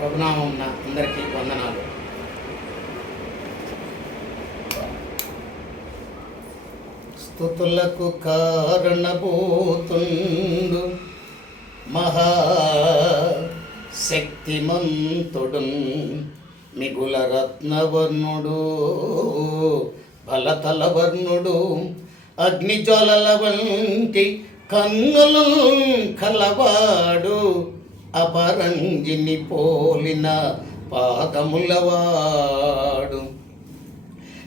ప్రభునామమున అందరికీ వందనాలు. స్తుతులకు కారణభూతుండు మహాశక్తిమంతుడు మిగుల రత్నవర్ణుడు బలతలవర్ణుడు అగ్నిజ్వాలల వంటి కన్నులు కలవాడు అపరంజిని పోలిన పాదములవాడు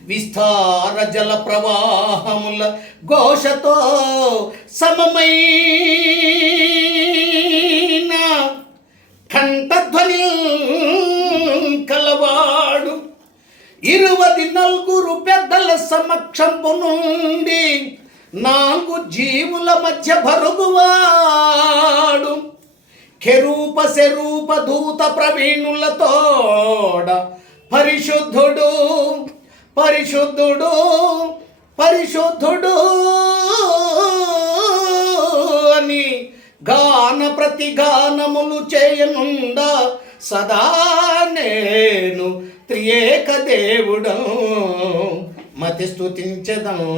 విస్తార జల ప్రవాహముల ఘోషతో సమమైన కంఠధ్వని కలవాడు 24 పెద్దల సమక్షంపు నుండి 4 జీవుల మధ్య భరుగువాడు కెరూప శరూప దూత ప్రవీణులతోడ పరిశుద్ధుడు పరిశుద్ధుడు పరిశుద్ధుడు అని గాన ప్రతిగానములు చేయనుండా సదా నేను త్రియేక దేవుడు మతి స్తుతించెదను.